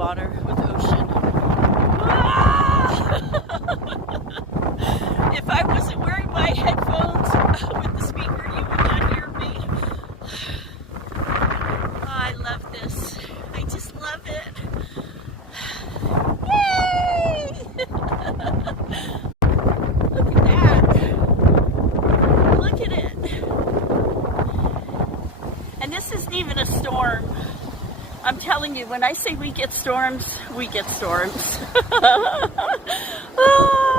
water with the ocean. Ah! If I wasn't wearing my headphones with the speaker, you would not hear me. Oh, I love this. I just love it. Yay! Look at that. Look at it. And this isn't even a storm. I'm telling you, when I say we get storms, we get storms. Oh.